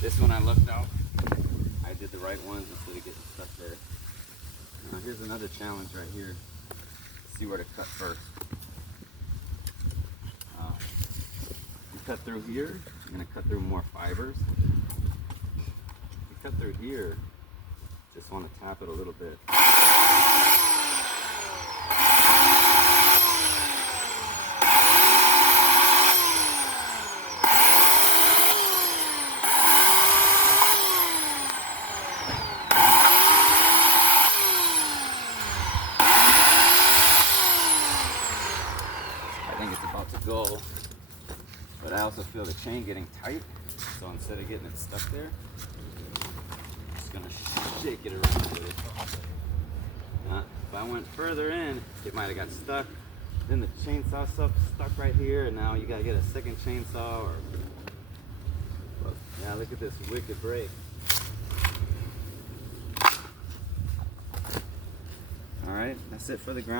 This one I left out. I did the right ones instead of getting stuck there. Now here's another challenge right here. See where to cut first. You cut through here, you're gonna cut through more fibers. You cut through here, just want to tap it a little bit. I think it's about to go, but I also feel the chain getting tight, so instead of getting it stuck there, I'm just gonna shake it around with it. If I went further in, it might have got stuck. Then the chainsaw stuck right here, and now you gotta get a second chainsaw. But yeah, look at this wicked break. All right, that's it for the ground.